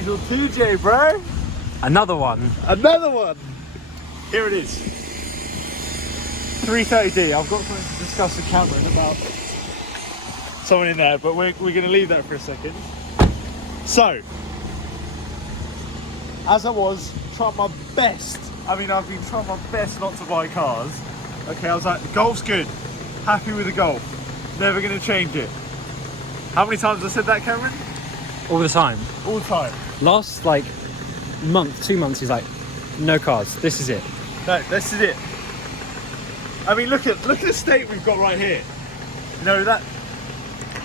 diesel 2J, bro. Another one. Another one. Here it is. 330D. I've got something to discuss with Cameron about someone in there, but we're going to leave that for a second. So, as I was trying my best, I've been trying my best not to buy cars. Okay, I was like, the Golf's good. Happy with the Golf. Never going to change it. How many times have I said that, Cameron? All the time. All the time. Last like month, 2 months, he's like, no cars. This is it. No, this is it. I mean, look at the state we've got right here. You know that.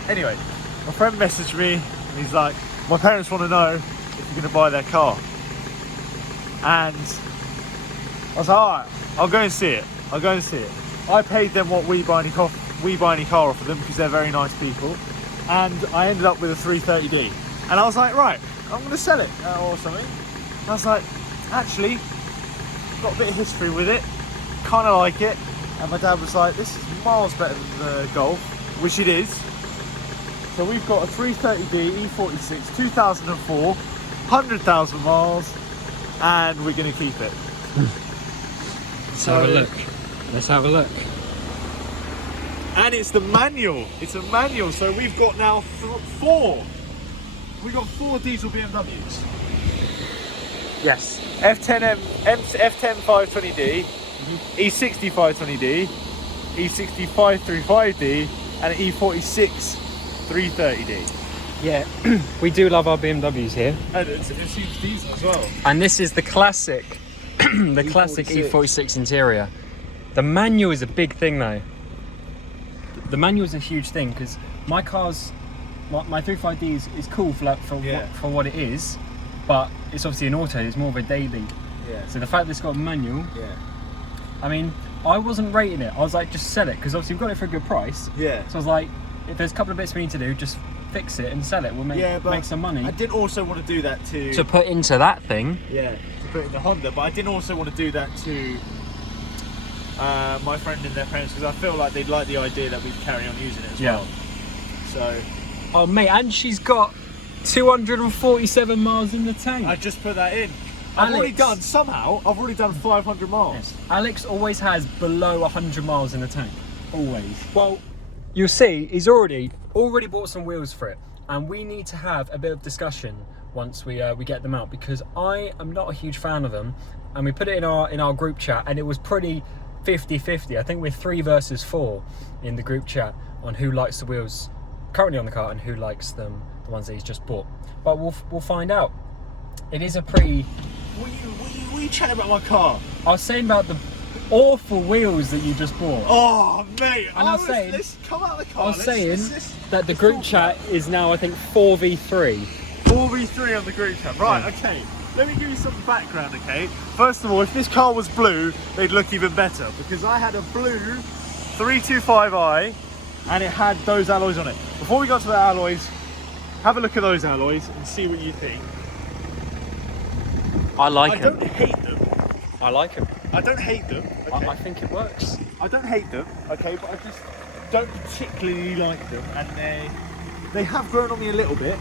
Anyway, my friend messaged me and he's like, my parents want to know if you're going to buy their car. And I was like, all right, I'll go and see it. I'll go and see it. I paid them what we buy any car off of them because they're very nice people. And I ended up with a 330D. And I was like, right, I'm going to sell it or something. And I was like, actually, got a bit of history with it. Kind of like it. And my dad was like, this is miles better than the Golf, which it is. So we've got a 330D E46, 2004, 100,000 miles, and we're going to keep it. Let's have a look. Let's have a look. And it's the manual. It's a manual. So we've got now four. We've got 4 diesel BMWs. Yes. F10 520D, E60 520D, E60 535D, and an E46 330D. Yeah, we do love our BMWs here. And it's huge diesel as well. And this is the classic, the classic E46 interior. The manual is a big thing though. The manual is a huge thing because my car's, my 350D is cool for what it is, but it's obviously an auto. It's more of a daily. Yeah. So the fact that it's got a manual. Yeah. I mean, I wasn't rating it. I was like, just sell it because obviously we've got it for a good price. Yeah. So I was like, if there's a couple of bits we need to do, just fix it and sell it. We'll make some money. I didn't also want to do that to put into that thing. Yeah, to put in the Honda, but I didn't also want to do that to my friend and their parents because I feel like they'd like the idea that we'd carry on using it as well. So. Oh mate, and she's got 247 miles in the tank. I just put that in. I've already done 500 miles. Yes. Alex always has below 100 miles in the tank. Always. Well, you'll see he's already bought some wheels for it, and we need to have a bit of discussion once we get them out because I am not a huge fan of them, and we put it in our group chat, and it was pretty 50-50. I think we're 3 versus 4 in the group chat on who likes the wheels currently on the car and who likes them, the ones that he's just bought. But we'll find out. It is a pretty. What are you chatting about my car? I was saying about the awful wheels that you just bought. Oh mate! And I was saying, let's come out of the car. I was saying that the group chat is now I think 4v3. 4v3 on the group chat. Right. Yeah. Okay. Let me give you some background. Okay. First of all, if this car was blue, they'd look even better because I had a blue 325i, and it had those alloys on it. Before we got to the alloys, have a look at those alloys and see what you think. I like them. I don't hate them. I like them. I don't hate them. Okay? I think it works. I don't hate them, okay, but I just don't particularly like them, and they have grown on me a little bit,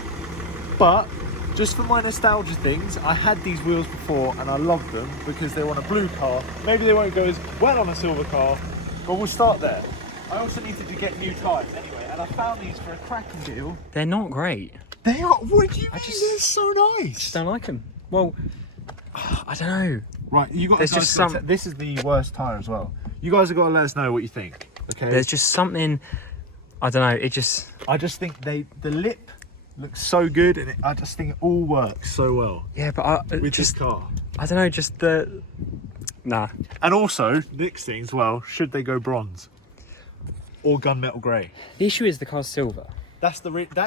but just for my nostalgia things, I had these wheels before and I loved them because they were on a blue car. Maybe they won't go as well on a silver car, but we'll start there. I also needed to get new tyres anyway, and I found these for a cracking deal. They're not great. They are? What do you mean? They're so nice. I just don't like them. Well, I don't know. Right, you got. There's just some. This is the worst tyre as well. You guys have got to let us know what you think. Okay. There's just something. I don't know. It just. I just think the lip looks so good, and I just think it all works so well. Yeah, but with this car. I don't know. Just the. Nah. And also, next thing as well, should they go bronze or gunmetal grey? The issue is the car's silver. That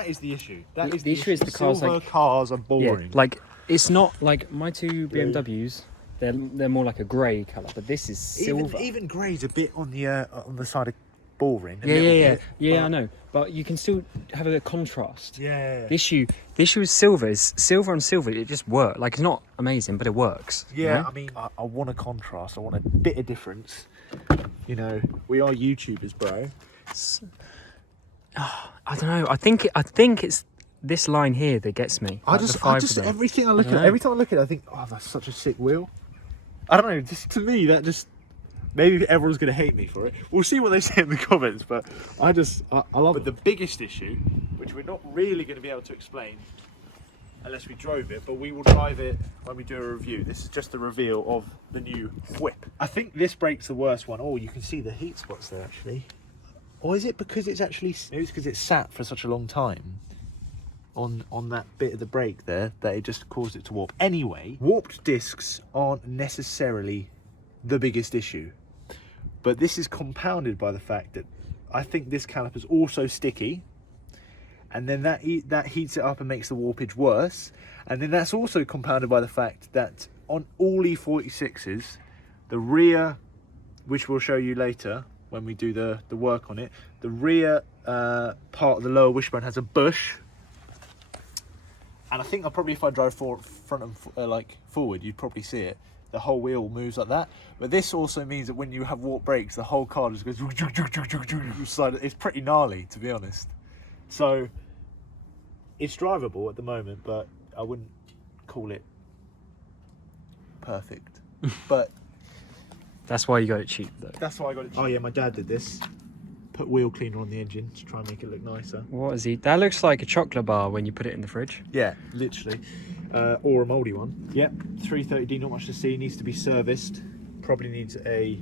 is the issue. The issue is the car's silver cars are boring. Yeah, like it's not like my 2 BMWs. They're more like a grey colour, but this is silver. Even grey's a bit on the side of boring. Yeah, I know. But you can still have a contrast. Yeah. The issue is silver. Is silver and silver. It just works. Like it's not amazing, but it works. Yeah, you know? I mean, I want a contrast. I want a bit of difference. You know, we are YouTubers, bro. I don't know. I think it's this line here that gets me. I Like the just five of them. everything I look I at, know. every time I look at it, I think, oh, that's such a sick wheel. I don't know, just to me, that just, maybe everyone's going to hate me for it. We'll see what they say in the comments, but I love it. But the biggest issue, which we're not really going to be able to explain unless we drove it, but we will drive it when we do a review. This is just the reveal of the new whip. I think this brake's the worst one. Oh, you can see the heat spots there, actually. Or is it because it's actually, maybe it's because it's sat for such a long time on that bit of the brake there that it just caused it to warp. Anyway, warped discs aren't necessarily the biggest issue, but this is compounded by the fact that I think this caliper's also sticky, and then that heats it up and makes the warpage worse, and then that's also compounded by the fact that on all E46s, the rear, which we'll show you later when we do the work on it, the rear part of the lower wishbone has a bush, and I think if I drove front and like forward, you'd probably see it. The whole wheel moves like that. But this also means that when you have warp brakes, the whole car just goes. It's pretty gnarly, to be honest. So it's drivable at the moment, but I wouldn't call it perfect. But That's why you got it cheap, though. that's why I got it cheap. Oh yeah, my dad did this. Put wheel cleaner on the engine to try and make it look nicer. What is he? That looks like a chocolate bar when you put it in the fridge. Yeah, literally. Or a mouldy one. Yep, 330D, not much to see. Needs to be serviced. Probably needs a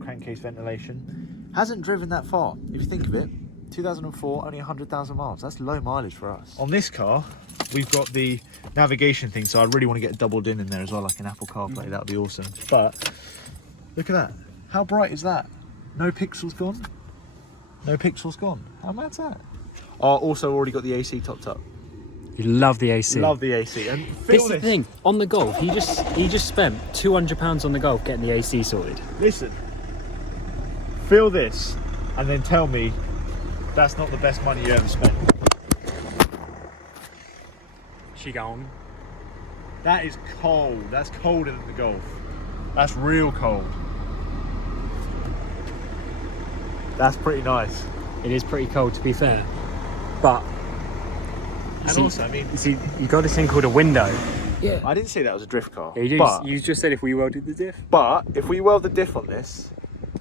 crankcase ventilation. Hasn't driven that far, if you think of it. 2004, only 100,000 miles. That's low mileage for us. On this car, we've got the navigation thing, so I really want to get doubled in there as well, like an Apple CarPlay. That would be awesome. But look at that. How bright is that? No pixels gone. No pixels gone. How mad's that? Oh, also already got the AC topped up. You love the AC. Love the AC. And This feel is the thing. On the Golf, he just spent £200 on the Golf getting the AC sorted. Listen, feel this, and then tell me that's not the best money you ever spent. She gone. That is cold. That's colder than the Golf. That's real cold. That's pretty nice. It is pretty cold, to be fair. But And also, I mean, you see, you got this thing called a window. Yeah. I didn't say that was a drift car. You just said if we welded the diff. But if we weld the diff on this,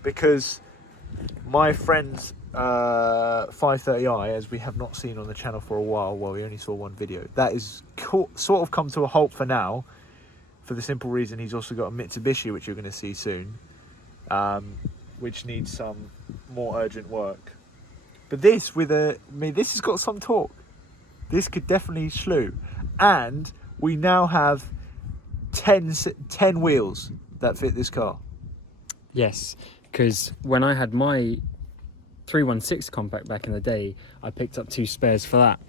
because my friend's 530i, as we have not seen on the channel for a while, well, we only saw one video, that is sort of come to a halt for now, for the simple reason he's also got a Mitsubishi, which you're going to see soon, which needs some more urgent work. But this, this has got some torque. This could definitely slew. And we now have 10 wheels that fit this car. Yes, because when I had my 316 compact back in the day, I picked up 2 spares for that,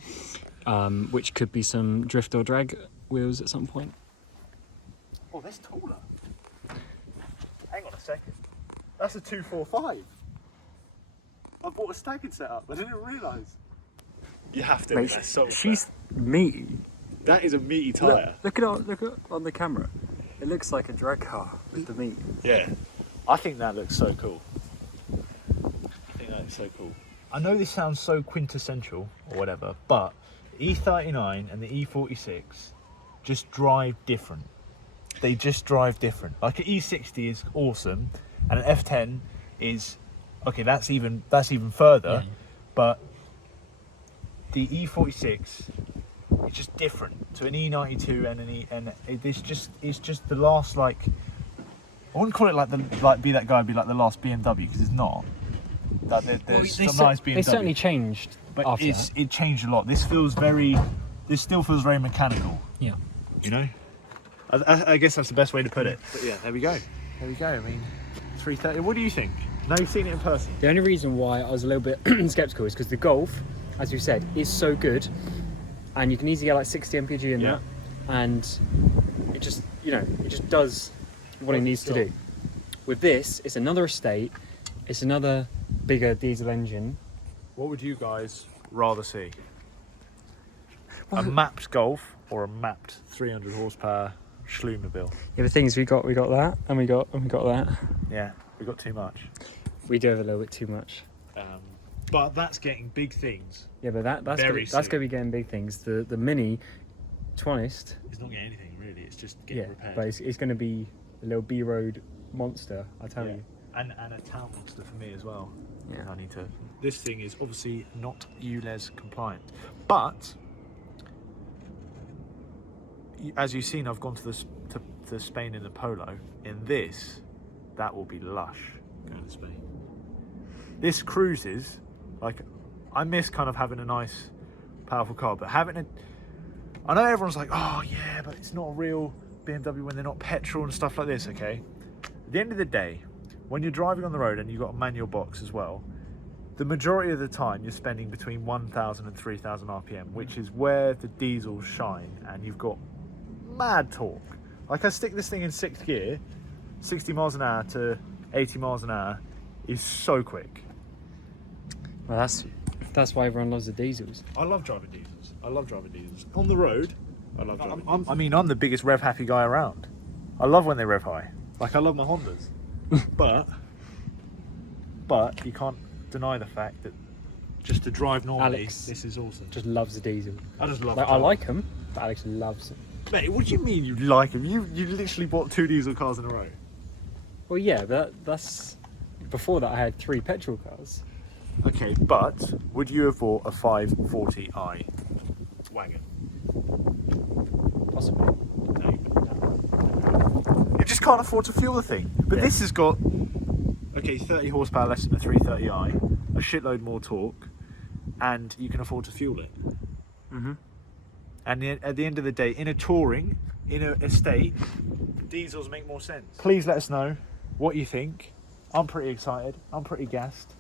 which could be some drift or drag wheels at some point. Oh, that's taller. Hang on a second. That's a 245. I bought a staggered setup. I didn't realise. You have to. Mate, That's so she's meaty. That is a meaty tyre. Look at on the camera. It looks like a drag car with the meat. Yeah. I think that looks so cool. I think that looks so cool. I know this sounds so quintessential or whatever, but the E39 and the E46 just drive different. They just drive different. Like an E60 is awesome, and an F10 is okay. That's even further, Yeah. But the E46 is just different to an E92 and an E, and it's just the last, like, I wouldn't call it be that guy, be like the last BMW, because it's not. There's some nice BMW. They certainly changed, but after that. it changed a lot. This still feels very mechanical. Yeah. You know, I guess that's the best way to put it. But yeah, there we go. I mean, 330. What do you think? Now you've seen it in person. The only reason why I was a little bit skeptical is because the Golf, as you said, is so good, and you can easily get like 60 mpg in that, and it just does what it needs to do. With this, it's another estate, it's another bigger diesel engine. What would you guys rather see? A mapped Golf or a mapped 300 horsepower Schlumobile? Yeah, the thing is, we got that, and we got that. Yeah, we got too much. We do have a little bit too much. But that's getting big things. Yeah, but that's Very going soon. to be getting big things. The Mini, to be honest, It's not getting anything really. It's just getting repaired. but it's going to be a little B-road monster, I tell you. And a town monster for me as well. Yeah. I need to. This thing is obviously not ULEZ compliant, but as you've seen, I've gone to Spain in the Polo. In this, that will be lush going to Spain. This cruises like, I miss kind of having a nice, powerful car, but having a. I know everyone's like, oh yeah, but it's not a real BMW when they're not petrol and stuff like this. Okay, at the end of the day, when you're driving on the road and you've got a manual box as well, the majority of the time you're spending between 1,000 and 3,000 RPM, which is where the diesels shine, and you've got mad torque. Like, I stick this thing in 6th gear, 60 miles an hour to 80 miles an hour is so quick. Well, that's why everyone loves the diesels. I love driving diesels. I love driving diesels. On the road, I love driving diesels. I'm the biggest rev happy guy around. I love when they rev high. Like, I love my Hondas. but you can't deny the fact that just to drive normally, Alex this is awesome. just loves the diesel. I just love Like, it. I like them, but Alex loves them. Mate, what do you mean you like them? You literally bought 2 diesel cars in a row. Well, yeah, but that's... Before that, I had 3 petrol cars. Okay, but would you have bought a 540i wagon? Possibly. No, you just can't afford to fuel the thing. But this has got, okay, 30 horsepower less than a 330i, a shitload more torque, and you can afford to fuel it. Mm-hmm. And at the end of the day, in a touring, in an estate, diesels make more sense. Please let us know what you think. I'm pretty excited. I'm pretty gassed.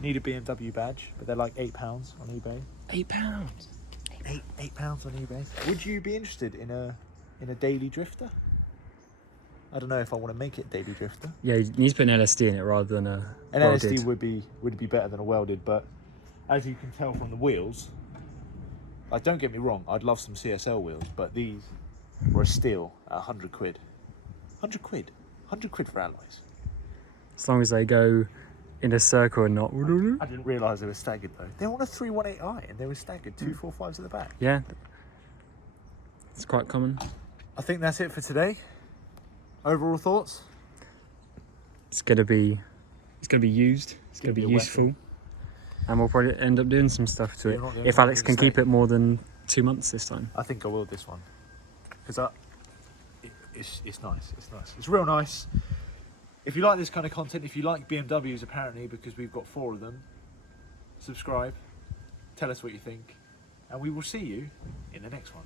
Need a BMW badge, but they're like £8 on eBay. £8. £8 on eBay. Would you be interested in a daily drifter? I don't know if I want to make it daily drifter. Yeah, you need to put an LSD in it rather than a An welded. LSD would be better than a welded, but as you can tell from the wheels, like, don't get me wrong, I'd love some CSL wheels, but these were a steal at 100 quid. 100 quid? 100 quid for alloys. As long as they go in a circle and not... I didn't realise they were staggered though. They're on a 318i and they were staggered, 245s at the back. Yeah, it's quite common. I think that's it for today. Overall thoughts? It's gonna be used. It's gonna be a useful, weapon. and we'll probably end up doing some stuff to it You're not the only if one Alex doing can keep the it more than 2 months this time. I think I will this one. Because it's nice. It's nice. It's real nice. If you like this kind of content, if you like BMWs apparently, because we've got 4 of them, subscribe, tell us what you think, and we will see you in the next one.